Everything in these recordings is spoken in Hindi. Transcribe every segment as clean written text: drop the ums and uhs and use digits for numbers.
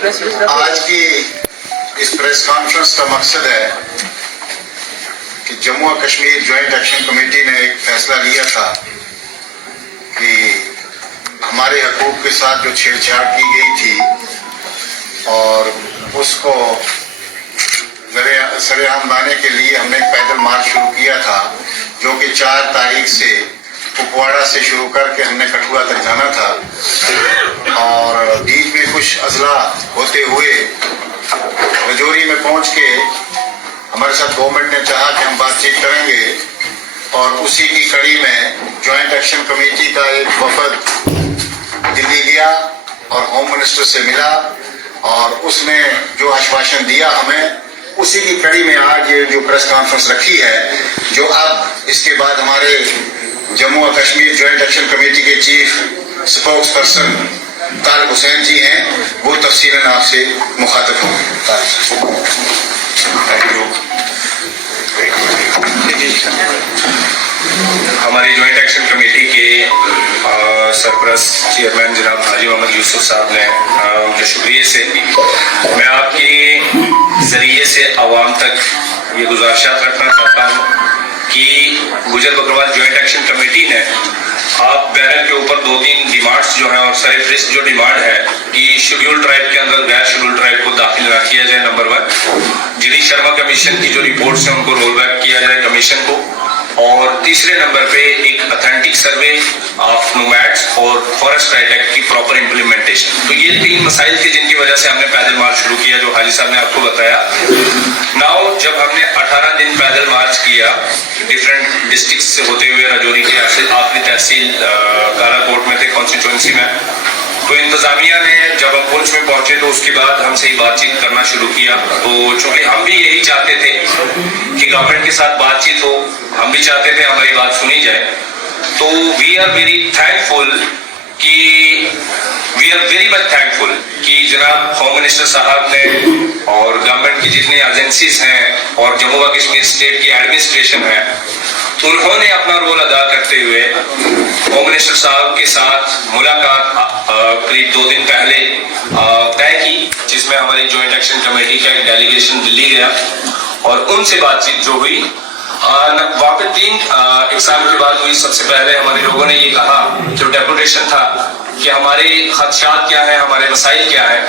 आज की इस प्रेस कॉन्फ्रेंस का मकसद है कि जम्मू और कश्मीर ज्वाइंट एक्शन कमेटी ने एक फैसला लिया था कि हमारे हकूक के साथ जो छेड़छाड़ की गई थी और उसको सरेआम लाने के लिए हमने एक पैदल मार्च शुरू किया था, जो कि 4 तारीख से कुपवाड़ा से शुरू करके हमने कठुआ तक जाना था और बीच में कुछ अजला होते हुए रजौरी में पहुंच के हमारे साथ गवर्नमेंट ने चाहा कि हम बातचीत करेंगे और उसी की कड़ी में ज्वाइंट एक्शन कमेटी का एक वफद दिल्ली गया और होम मिनिस्टर से मिला और उसने जो आश्वासन दिया हमें, उसी की कड़ी में आज ये जो प्रेस कॉन्फ्रेंस रखी है, जो अब इसके बाद हमारे जम्मू और कश्मीर ज्वाइंट एक्शन कमेटी के chief spokesperson Tariq Hussain ji हैं, वो तफसीलन आपसे मुखातब होंगे। हमारी ज्वाइंट एक्शन कमेटी के सरपरस्त चेयरमैन जनाब हाजी मोहम्मद यूसुफ साहब ने उनके शुक्रिया से मैं आपके जरिए से आवाम तक ये गुजारिशात रखना चाहता हूँ कि गुजर बकरवाल ज्वाइंट एक्शन कमेटी ने आप बैरक के ऊपर 2-3 डिमांड्स जो हैं और सरफहरिस्त जो डिमांड है कि शेड्यूल ट्राइब के अंदर गैर शेड्यूल ट्राइब को दाखिल ना किया जाए, नंबर 1। जीडी शर्मा कमीशन की जो रिपोर्ट्स हैं उनको रोल बैक किया जाए कमीशन को, और तीसरे नंबर पे एक ऑथेंटिक सर्वे ऑफ नोमैड्स और फॉरेस्ट राइट एक्ट की प्रॉपर इंप्लीमेंटेशन। तो ये 3 मसाइल थे जिनकी वजह से हमने पैदल मार्च शुरू किया, जो हाजी साहब ने आपको बताया। नाउ जब हमने 18 दिन पैदल मार्च किया डिफरेंट डिस्ट्रिक्ट से होते हुए रजौरी के आखिरी तहसील काराकोट में थे कॉन्स्टिट्यूंसी में, तो इंतजामिया ने जब हम पुंछ में पहुंचे तो उसके बाद हमसे ही बातचीत करना शुरू किया। तो चूंकि हम भी यही चाहते थे कि गवर्नमेंट के साथ बातचीत हो, हम भी चाहते थे हमारी बात सुनी जाए, तो we are very much thankful कि जनाब होम मिनिस्टर साहब ने और गवर्नमेंट की जितनी एजेंसीज हैं और जम्मू और कश्मीर स्टेट की एडमिनिस्ट्रेशन है, उन्होंने अपना रोल अदा करते हुए होम मिनिस्टर साहब के साथ मुलाकात करीब 2 दिन पहले तय की, जिसमें हमारी ज्वाइंट एक्शन कमेटी का एक डेलीगेशन दिल्ली गया और उनसे बातचीत जो हुई वहाँ पे 3 एक साल के बाद हुई। सबसे पहले हमारे लोगों ने ये कहा, जो डेपुटेशन था, कि हमारे खदशात क्या है, हमारे मसाइल क्या है,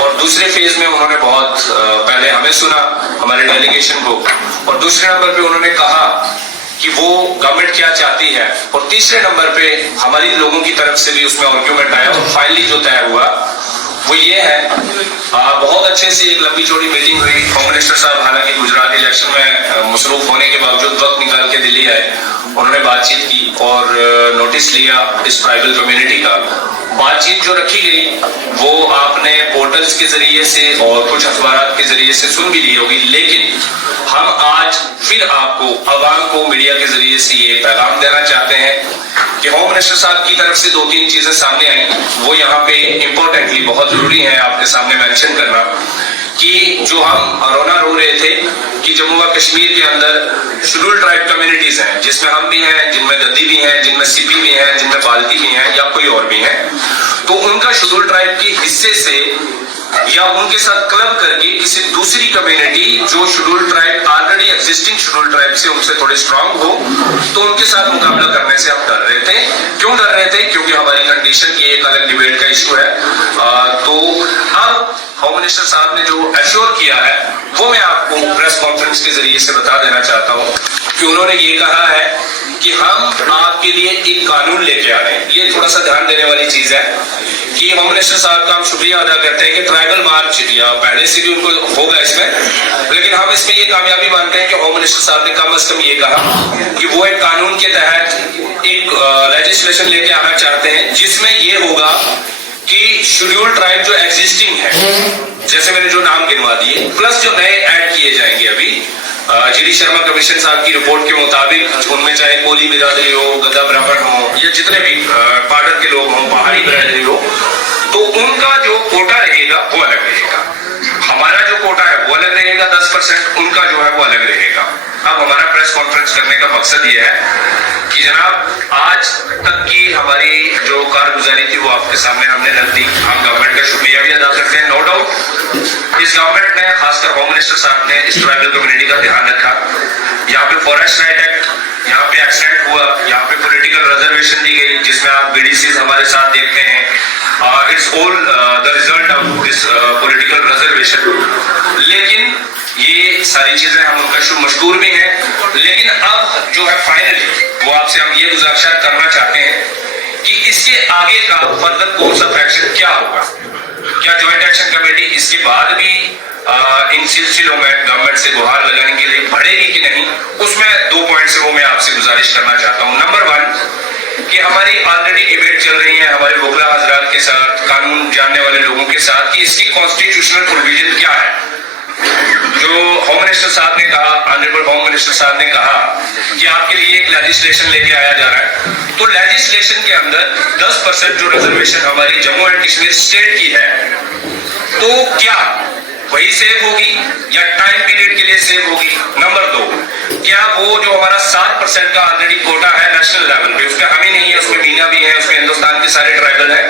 और दूसरे फेज में उन्होंने बहुत पहले हमें सुना, हमारे डेलीगेशन को, और दूसरे नंबर पे उन्होंने कहा कि वो गवर्नमेंट क्या चाहती है, और तीसरे नंबर पे हमारी लोगों की तरफ से भी उसमें आर्ग्यूमेंट आया और फाइनली जो तय हुआ वो ये है। बहुत अच्छे से एक लंबी चौड़ी मीटिंग हुई। होम मिनिस्टर साहब हालांकि गुजरात इलेक्शन में मसरूफ होने के बावजूद वक्त निकाल के दिल्ली आए, उन्होंने बातचीत की और नोटिस लिया इस ट्राइबल कम्युनिटी का। बातचीत जो रखी गई वो आपने पोर्टल्स के जरिए से और कुछ अखबार के जरिए से सुन भी ली होगी, लेकिन हम आज फिर आपको, अवाम को मीडिया के जरिए से ये पैगाम देना चाहते हैं कि होम मिनिस्टर साहब की तरफ से 2-3 चीजें सामने आई, वो यहाँ पे इम्पोर्टेंटली बहुत जरूरी है आपके सामने मेंशन करना, कि जो हम रोना रो रहे थे कि जम्मू और कश्मीर के अंदर शेड्यूल ट्राइब कम्युनिटीज हैं, जिसमें हम भी हैं, जिनमें गद्दी भी हैं, जिनमें सीपी भी हैं, जिनमें बाल्टी भी हैं या कोई और भी है, तो उनका शेड्यूल ट्राइब के हिस्से से या उनके साथ क्लब करके किसी दूसरी कम्युनिटी जो schedule tribe already existing schedule tribe से उनसे थोड़े स्ट्रांग हो, तो उनके साथ मुकाबला करने से हम डर रहे थे। क्यों डर रहे थे? क्योंकि हमारी कंडीशन की एक अलग डिबेट का इशू है। तो अब होम मिनिस्टर साहब ने जो एश्योर किया है वो मैं आपको प्रेस कॉन्फ्रेंस के जरिए से बता देना चाहता हूँ कि उन्होंने ये कहा है कि हम आपके लिए एक कानून लेके आ रहे हैं। ये थोड़ा सा ध्यान देने वाली चीज है कि होम मिनिस्टर साहब का हम शुक्रिया अदा करते हैं कि ट्राइबल मार्च या पहले से भी उनको होगा इसमें, लेकिन हम इसमें ये कामयाबी मानते हैं कि होम मिनिस्टर साहब ने कम से कम ये कहा कि वो एक कानून के तहत एक लेजिस्लेशन लेके आना चाहते हैं, जिसमें ये होगा कि शेड्यूल ट्राइब जो एग्जिस्टिंग है, जैसे मैंने जो नाम गिनवा दिए, प्लस जो नए ऐड किए जाएंगे अभी जीडी शर्मा कमीशन साहब की रिपोर्ट के मुताबिक, उनमें चाहे कोली बिरादरी हो, गद्दा ब्राह्मण हो, या जितने भी पार्डर के लोग हों, पहाड़ी बिरादरी हो, तो उनका जो कोटा रहेगा वो अलग रहेगा, हमारा जो कोटा है वो अलग रहेगा 10%, उनका जो है वो अलग रहेगा। अब हमारा प्रेस कॉन्फ्रेंस करने का मकसद ये है कि जनाब आज तक की हमारी जो कारगुजारी थी वो आपके सामने हमने रख दी। हम गवर्नमेंट का शुक्रिया भी अदा करते हैं, नो डाउट। इस गवर्नमेंट ने, खासकर होम मिनिस्टर साहब ने इस ट्राइबल कम्युनिटी का ध्यान रखा। यहाँ पे फॉरेस्ट राइट एक्ट, यहाँ पे एक्सीडेंट हुआ, यहाँ पे पॉलिटिकल रिजर्वेशन दी गई, जिसमें आप बीडीसी हमारे साथ देखते हैं। It's all the result of this political reservation. लेकिन ये सारी चीजें हम उनका शुभ मशकूर भी हैं, लेकिन अब जो है फाइनली वो आपसे हम ये गुजारिश करना चाहते हैं कि इसके आगे का फर्दर कोर्स ऑफ एक्शन क्या होगा। क्या ज्वाइंट एक्शन कमेटी इसके बाद भी इन सिलसिलों में गवर्नमेंट से गुहार लगाने के लिए बढ़ेगी कि नहीं, उसमें 2 पॉइंट से वो मैं आपसे गुजारिश करना चाहता हूं। नंबर 1 कि हमारी ऑलरेडी डिबेट चल रही है हमारे वकला हजरात के साथ, कानून जानने वाले लोगों के साथ, कि इसकी कॉन्स्टिट्यूशनल प्रोविजन क्या है। जो होम मिनिस्टर साहब ने कहा, ऑनरेबल होम मिनिस्टर साहब ने कहा कि आपके लिए एक लेजिस्लेशन लेके आया जा रहा है, तो लेजिस्लेशन के अंदर 10% जो रिजर्वेशन हमारी जम्मू एंड कश्मीर स्टेट की है, तो क्या वही सेव होगी या टाइम पीरियड के लिए सेव होगी। नंबर 2, क्या वो जो हमारा 7% का ऑलरेडी कोटा है नेशनल लेवल पे, उसमें हम ही नहीं है, उसमें मीना भी है, उसमें हिंदुस्तान के सारे ट्राइबल हैं,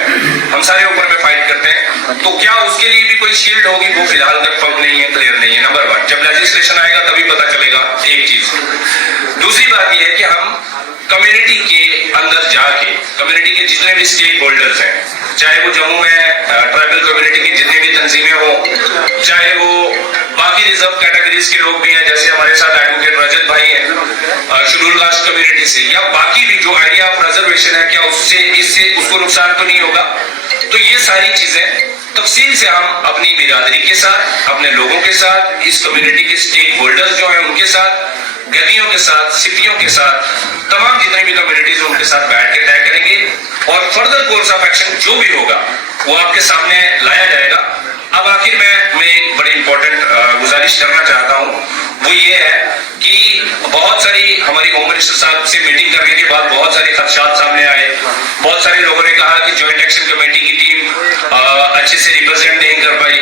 हम सारे ऊपर में फाइट करते हैं, तो क्या उसके लिए भी कोई शील्ड होगी, वो फिलहाल कंफर्म नहीं है, क्लियर नहीं है। नंबर 1, जब लेजिस्लेशन आएगा तभी पता चलेगा, एक चीज। दूसरी बात यह है कि हम कम्युनिटी के अंदर जाके कम्युनिटी के जितने भी स्टेक होल्डर्स हैं, चाहे वो जम्मू में ट्राइबल कम्युनिटी की जितनी भी तंजीमें हो, चाहे वो बाकी रिजर्व कैटेगरीज के लोग भी हैं, जैसे हमारे साथ एडवोकेट रजत भाई हैं शेड्यूल कास्ट कम्युनिटी से, या बाकी भी जो आइडिया ऑफ रिजर्वेशन है, क्या उससे इससे उसको नुकसान तो नहीं होगा। तो ये सारी चीजें तफसील से हम अपनी बिरादरी के साथ, अपने लोगों के साथ, इस कम्युनिटी के स्टेक होल्डर्स जो हैं उनके साथ, गद्दियों के साथ, सिपियों के साथ, तमाम जितने भी कम्युनिटीज उनके साथ बैठ के तय करेंगे, और फर्दर कोर्स ऑफ एक्शन जो भी होगा वो आपके सामने लाया जाएगा। अब आखिर मैं एक बड़ी इंपॉर्टेंट गुजारिश करना चाहता हूं, वो ये है कि बहुत सारी हमारी होम मिनिस्टर साहब से मीटिंग करने के बाद बहुत सारे खदशात सामने आए। बहुत सारे लोगों ने कहा कि ज्वाइंट एक्शन कमेटी की टीम अच्छे से रिप्रेजेंट नहीं कर पाई,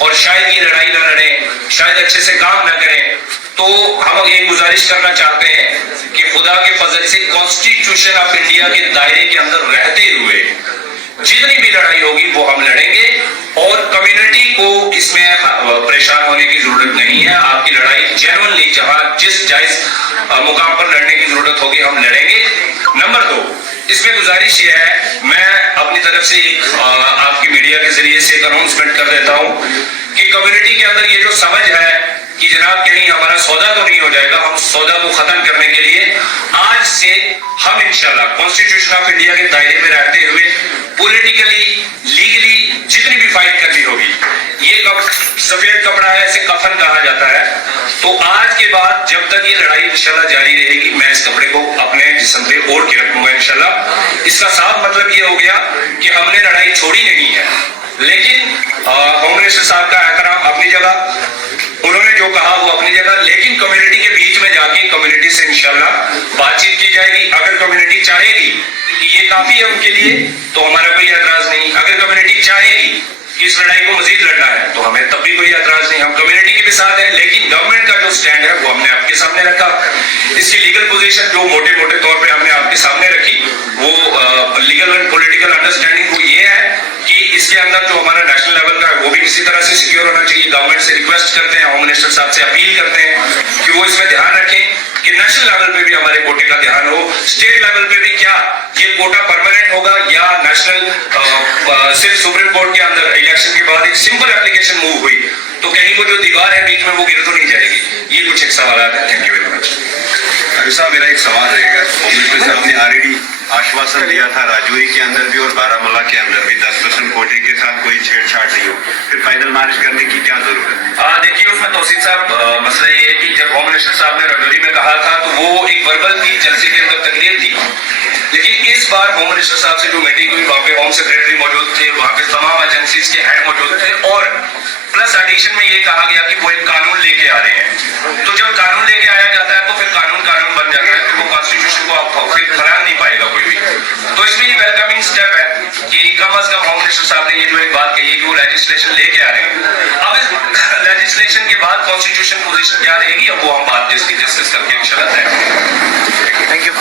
और शायद ये लड़ाई ना लड़े, शायद अच्छे से काम ना करें। तो हम ये गुजारिश करना चाहते हैं कि खुदा के फजल से कॉन्स्टिट्यूशन ऑफ इंडिया के दायरे के अंदर रहते हुए जितनी भी लड़ाई होगी वो हम लड़ेंगे, और कम्युनिटी को इसमें परेशान होने की जरूरत नहीं है। आपकी लड़ाई जेन्युइनली जहां जिस जायज मुकाम पर लड़ने की जरूरत होगी हम लड़ेंगे। नंबर 2, इसमें गुजारिश यह है, मैं अपनी तरफ से आपकी मीडिया के जरिए से एक अनाउंसमेंट कर देता हूं कि कम्युनिटी के अंदर ये जो समझ है कि जनाब कहीं हमारा सौदा तो नहीं हो जाएगा, हम सौदा को खत्म करने के लिए आज से हम इंशाल्लाह कॉन्स्टिट्यूशन ऑफ इंडिया के दायरे में रहते हुए पॉलिटिकली, लीगली जितनी भी फाइट करनी होगी, ये सफेद कपड़ा है, इसे कफन कहा जाता है, तो आज के बाद जब तक ये लड़ाई इंशाल्लाह जारी रहेगी, मैं इस कपड़े को अपने जिस्म पे ओढ़ के रखूंगा इंशाल्लाह। इसका साफ मतलब ये हो गया कि हमने लड़ाई छोड़ी नहीं है, लेकिन होम मिनिस्टर साहब का एहतराम अपनी जगह, उन्होंने जो कहा वो अपनी जगह, लेकिन कम्युनिटी के बीच में जाके कम्युनिटी से इंशाल्लाह बातचीत की जाएगी। अगर कम्युनिटी चाहेगी कि ये काफी है उनके लिए तो हमारा कोई एतराज नहीं, अगर कम्युनिटी चाहेगी कि इस लड़ाई को मजीद लड़ना है तो हमें तब भी कोई एतराज नहीं, हम कम्युनिटी के भी साथ हैं। लेकिन गवर्नमेंट का जो स्टैंड है वो हमने आपके सामने रखा, इसकी लीगल पोजीशन जो मोटे मोटे तौर पे हमने आपके सामने रखी, वो लीगल एंड पॉलिटिकल अंडरस्टैंडिंग वो ये है कि इसके अंदर जो हमारा नेशनल लेवल का है वो भी किसी तरह से सिक्योर होना चाहिए। गवर्नमेंट से रिक्वेस्ट करते हैं, होम मिनिस्टर साहब से अपील करते हैं कि वो इसमें ध्यान रखें कि नेशनल लेवल पे भी हमारे कोटे का ध्यान हो, स्टेट लेवल पे भी क्या ये कोटा परमानेंट होगा या नेशनल सिर्फ सुप्रीम कोर्ट के अंदर इलेक्शन के बाद एक सिंपल एप्लीकेशन मूव हुई तो कहीं वो जो दीवार है बीच में वो गिर तो नहीं जाएगी। ये कुछ एक सवाल है। Thank you very much. साहब मेरा एक सवाल रहेगा, मिनिस्टर साहब ने ऑलरेडी आश्वासन दिया था राजौरी के अंदर भी और बारामूला के अंदर भी 10% कोटे के साथ कोई छेड़छाड़ नहीं हो, फिर फाइनल मार्च करने की क्या जरूरत है? देखिए उसमें तौसीफ साहब मसला ये है कि जब होम मिनिस्टर साहब ने राजौरी में कहा था तो वो एक वर्बल थी, जलसे के अंदर तकरीर थी, लेकिन इस बार होम मिनिस्टर साहब से जो मीटिंग हुई वहाँ पे होम सेक्रेटरी मौजूद थे, वहाँ पे तमाम एजेंसीज के हेड मौजूद थे, और प्लस एडिशन में ये कहा गया कि वो एक कानून लेके आ रहे हैं। तो जब कानून लेके आया जाता है तो फिर कानून बन जाता है, तो वो कॉन्स्टिट्यूशन को फिर फलांग नहीं पाएगा कोई भी। तो इसमें ये वेलकमिंग स्टेप है कि कम अज कम होम मिनिस्टर साहब ने ये जो एक बात कही है कि वो लेजिस्लेशन लेके आ रहे हैं। अब इस लेजिस्लेशन के बाद कॉन्स्टिट्यूशन पोजीशन क्या रहेगी, अब वो हम बात डिस्कस करके इंशाल्लाह तय करेंगे। Thank you.